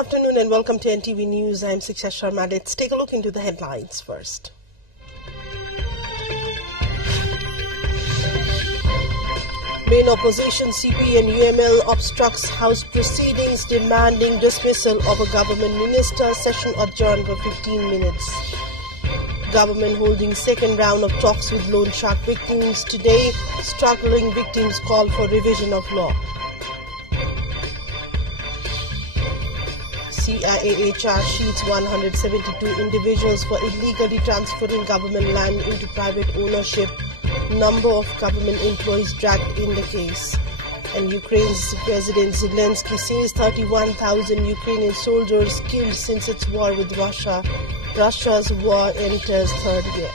afternoon and welcome to NTV News. I'm Siksha Sharma. Let's take a look into the headlines first. Main opposition CP and UML obstructs House proceedings demanding dismissal of a government minister. Session adjourned for 15 minutes. Government holding second round of talks with loan shark victims. Today, struggling victims call for revision of law. CIAA charge sheets 172 individuals for illegally transferring government land into private ownership. Number of government employees dragged in the case. And Ukraine's President Zelensky says 31,000 Ukrainian soldiers killed since its war with Russia. Russia's war enters third year.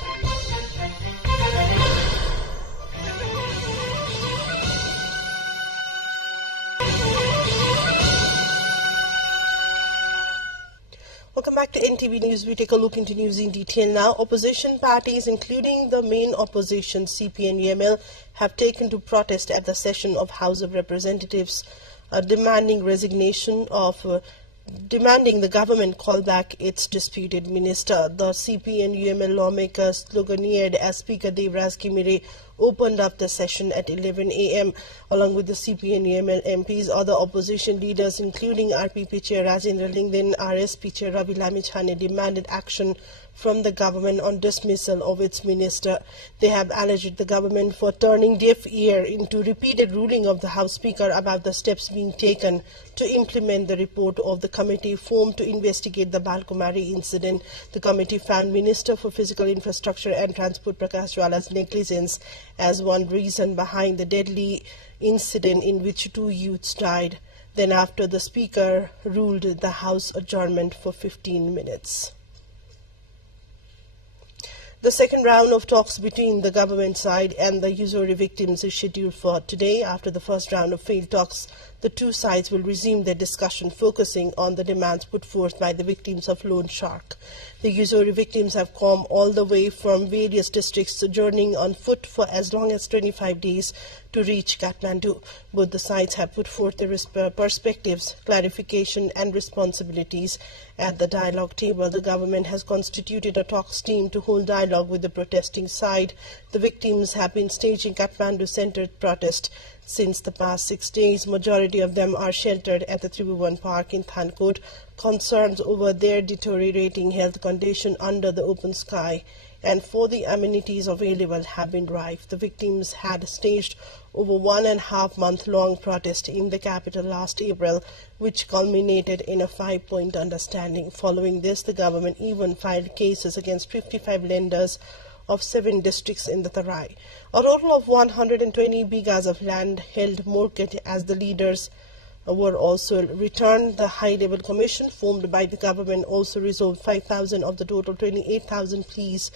Welcome back to NTV News. We take a look into news in detail now. Opposition parties, including the main opposition, CP and UML, have taken to protest at the session of House of Representatives, demanding the government call back its disputed minister. The CP and UML lawmakers sloganeered as Speaker Devraj Kimire opened up the session at 11 a.m. along with the CP and UML MPs. Other opposition leaders, including RPP Chair Rajendra Lingden, RSP Chair Ravi Lamichhane, demanded action from the government on dismissal of its minister. They have alleged the government for turning deaf ear into repeated ruling of the House Speaker about the steps being taken to implement the report of the committee formed to investigate the Balkumari incident. The committee found Minister for Physical Infrastructure and Transport Prakash Jwala's negligence as one reason behind the deadly incident in which 2 youths died. Then after the Speaker ruled the House adjournment for 15 minutes. The second round of talks between the government side and the Yori victims is scheduled for today. After the first round of failed talks, the two sides will resume their discussion, focusing on the demands put forth by the victims of loan shark. The Yori victims have come all the way from various districts, journeying on foot for as long as 25 days to reach Kathmandu. Both the sides have put forth their perspectives, clarification and responsibilities at the dialogue table. The government has constituted a talks team to hold dialogue with the protesting side. The victims have been staging Kathmandu-centered protest since the past 6 days. Majority of them are sheltered at the Tribhuvan Park in Thankot. Concerns over their deteriorating health condition under the open sky and for the amenities available have been rife. The victims had staged over 1.5 month long protest in the capital last April, which culminated in a 5-point understanding. Following this, the government even filed cases against 55 lenders of 7 districts in the Tarai. A total of 120 bighas of land held mortgage as the leaders were also returned. The high-level commission formed by the government also resolved 5,000 of the total 28,000 pleas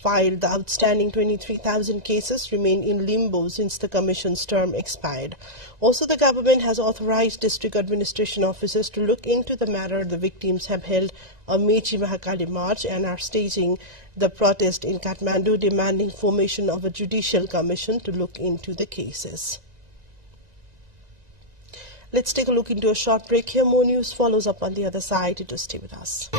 filed. The outstanding 23,000 cases remain in limbo since the commission's term expired. Also, the government has authorized district administration officers to look into the matter. The victims have held a Mechi Mahakali march and are staging the protest in Kathmandu, demanding formation of a judicial commission to look into the cases. Let's take a look into a short break here. More news follows up on the other side. To stay with us.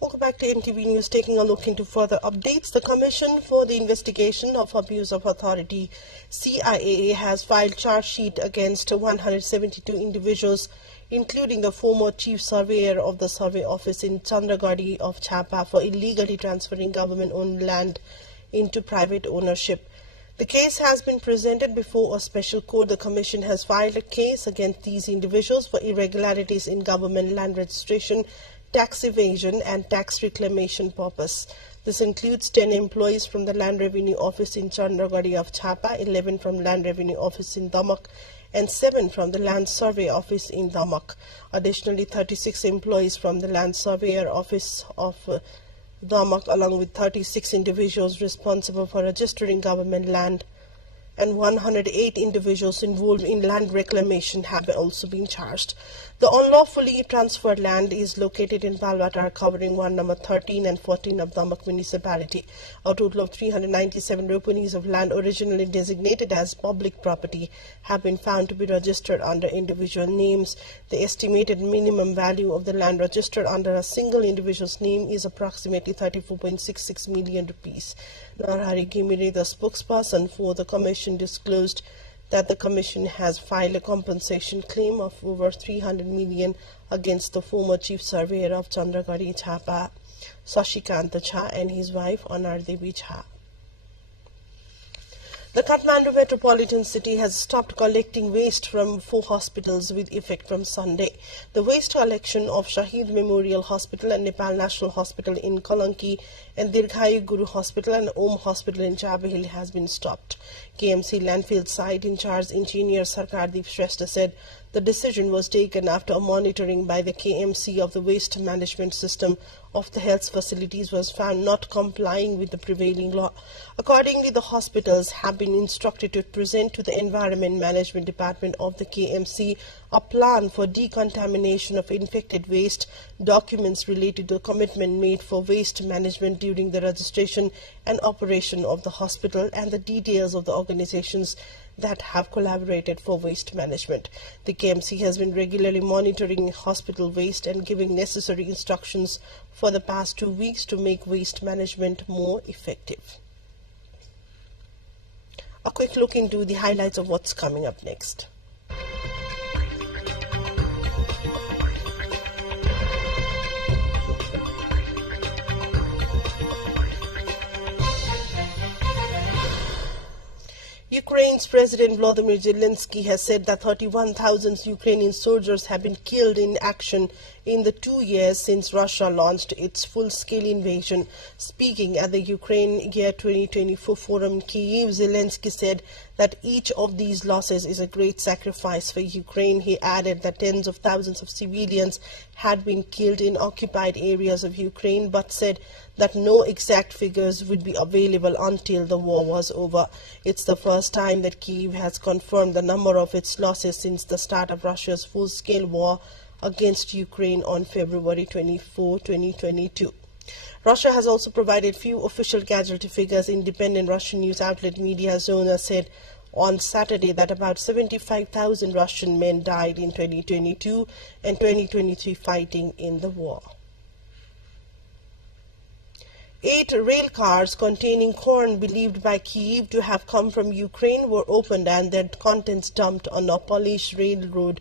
Welcome back to NTV News. Taking a look into further updates. The Commission for the Investigation of Abuse of Authority, CIAA, has filed charge sheet against 172 individuals, including the former chief surveyor of the survey office in Chandragarhi of Chapa, for illegally transferring government-owned land into private ownership. The case has been presented before a special court. The Commission has filed a case against these individuals for irregularities in government land registration, tax evasion and tax reclamation purpose. This includes 10 employees from the Land Revenue Office in Chandragarhi of Chapa, 11 from Land Revenue Office in Damak, and 7 from the Land Survey Office in Damak. Additionally, 36 employees from the Land Surveyor Office of Damak, along with 36 individuals responsible for registering government land, and 108 individuals involved in land reclamation have also been charged. The unlawfully transferred land is located in Palvatar, covering Ward number 13 and 14 of Damak municipality. A total of 397 rupees of land originally designated as public property have been found to be registered under individual names. The estimated minimum value of the land registered under a single individual's name is approximately 34.66 million rupees. Narhari Gimiri, the spokesperson for the Commission, disclosed that the Commission has filed a compensation claim of over 300 million against the former Chief Surveyor of Chandragari Chhapa, Sashikanta Jha, and his wife Anardevi Jha. The Kathmandu metropolitan city has stopped collecting waste from 4 hospitals with effect from Sunday. The waste collection of Shahid Memorial Hospital and Nepal National Hospital in Kalanki and Dirghayu Guru Hospital and Om Hospital in Jabahil has been stopped. KMC landfill site in charge engineer Sarkardeep Shrestha said the decision was taken after a monitoring by the KMC of the waste management system of the health facilities was found not complying with the prevailing law. Accordingly, the hospitals have been instructed to present to the Environment Management Department of the KMC a plan for decontamination of infected waste, documents related to the commitment made for waste management during the registration and operation of the hospital, and the details of the organizations that have collaborated for waste management. The KMC has been regularly monitoring hospital waste and giving necessary instructions for the past 2 weeks to make waste management more effective. A quick look into the highlights of what's coming up next. Ukraine's President Volodymyr Zelensky has said that 31,000 Ukrainian soldiers have been killed in action in the 2 years since Russia launched its full-scale invasion. Speaking at the Ukraine Year 2024 Forum, Kyiv, Zelensky said that each of these losses is a great sacrifice for Ukraine. He added that tens of thousands of civilians had been killed in occupied areas of Ukraine, but said that no exact figures would be available until the war was over. It's the first time that Kyiv has confirmed the number of its losses since the start of Russia's full-scale war against Ukraine on February 24, 2022. Russia has also provided few official casualty figures. Independent Russian news outlet Media Zona said on Saturday that about 75,000 Russian men died in 2022 and 2023 fighting in the war. 8 rail cars containing corn believed by Kyiv to have come from Ukraine were opened and their contents dumped on a Polish railroad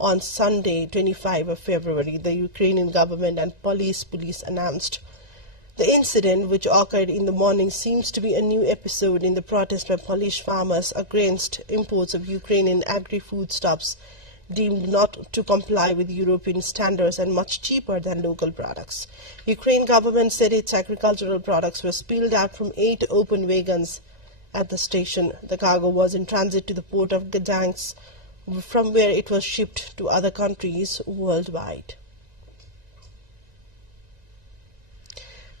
on Sunday, 25 of February, the Ukrainian government and police announced. The incident, which occurred in the morning, seems to be a new episode in the protest by Polish farmers against imports of Ukrainian agri-foodstuffs deemed not to comply with European standards and much cheaper than local products. Ukraine government said its agricultural products were spilled out from 8 open wagons at the station. The cargo was in transit to the port of Gdansk, from where it was shipped to other countries worldwide.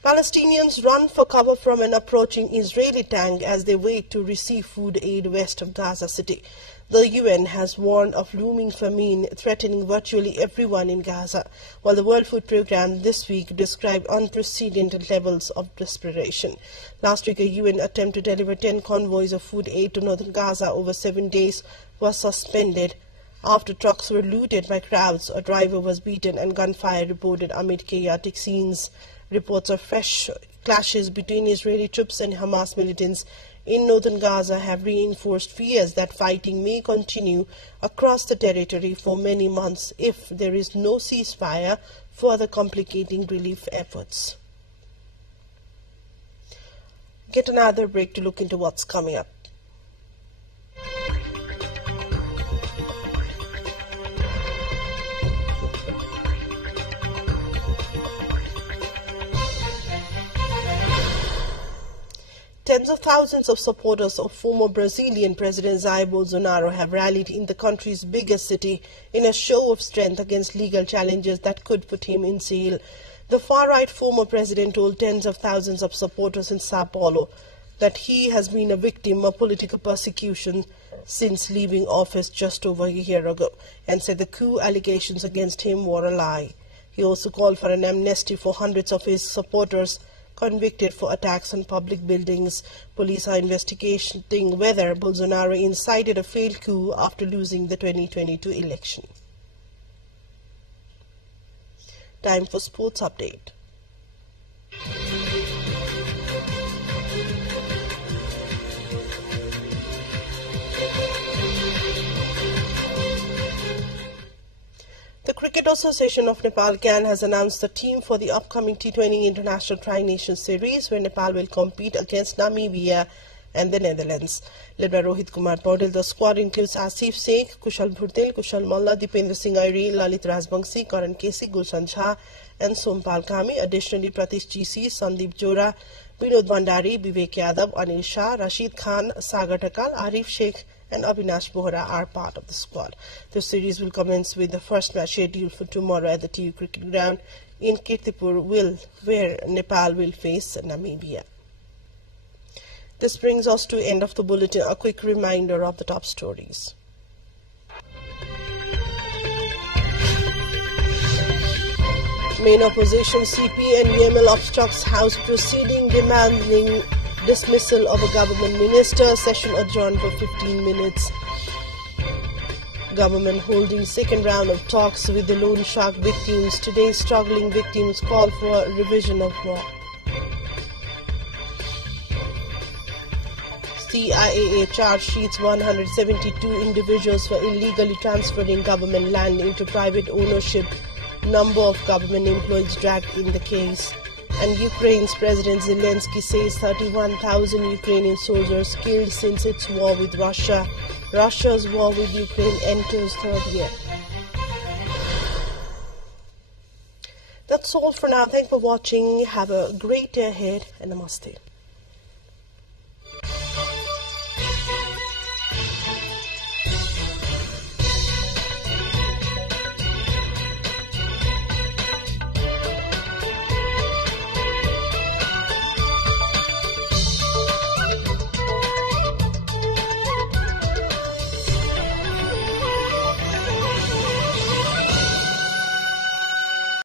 Palestinians run for cover from an approaching Israeli tank as they wait to receive food aid west of Gaza City. The UN has warned of looming famine threatening virtually everyone in Gaza, while the World Food Programme this week described unprecedented levels of desperation. Last week, a UN attempt to deliver 10 convoys of food aid to northern Gaza over 7 days was suspended after trucks were looted by crowds, a driver was beaten, and gunfire reported amid chaotic scenes. Reports of fresh clashes between Israeli troops and Hamas militants in northern Gaza have reinforced fears that fighting may continue across the territory for many months if there is no ceasefire, further complicating relief efforts. Get another break to look into what's coming up. Tens of thousands of supporters of former Brazilian President Jair Bolsonaro have rallied in the country's biggest city in a show of strength against legal challenges that could put him in jail. The far-right former president told tens of thousands of supporters in Sao Paulo that he has been a victim of political persecution since leaving office just over a year ago, and said the coup allegations against him were a lie. He also called for an amnesty for hundreds of his supporters convicted for attacks on public buildings. Police are investigating whether Bolsonaro incited a failed coup after losing the 2022 election. Time for sports update. The Cricket Association of Nepal (CAN) has announced the team for the upcoming T20 International Tri-Nation Series, where Nepal will compete against Namibia and the Netherlands. Led by Rohit Kumar Paudel, the squad includes Asif Sheikh, Kushal Bhurtel, Kushal Malla, Dipendra Singh Airi, Lalit Rajbangsi, Karan Kesi, Gulshan Jha, and Sompal Kami. Additionally, Pratish GC, Sandeep Jora, Vinod Bhandari, Vivek Yadav, Anil Shah, Rashid Khan, Sagar Takal, Arif Sheikh, and Avinash Bohra are part of the squad. The series will commence with the first match scheduled for tomorrow at the TU Cricket Ground in Kirtipur, where Nepal will face Namibia. This brings us to the end of the bulletin. A quick reminder of the top stories. Main opposition CP and UML obstructs House proceeding demanding dismissal of a government minister. Session adjourned for 15 minutes. Government holding second round of talks with the loan shark victims. Today's struggling victims call for a revision of law. CIAA charge sheets 172 individuals for illegally transferring government land into private ownership. Number of government employees dragged in the case. And Ukraine's President Zelensky says 31,000 Ukrainian soldiers killed since its war with Russia. Russia's war with Ukraine enters third year. That's all for now. Thanks for watching. Have a great day ahead and namaste.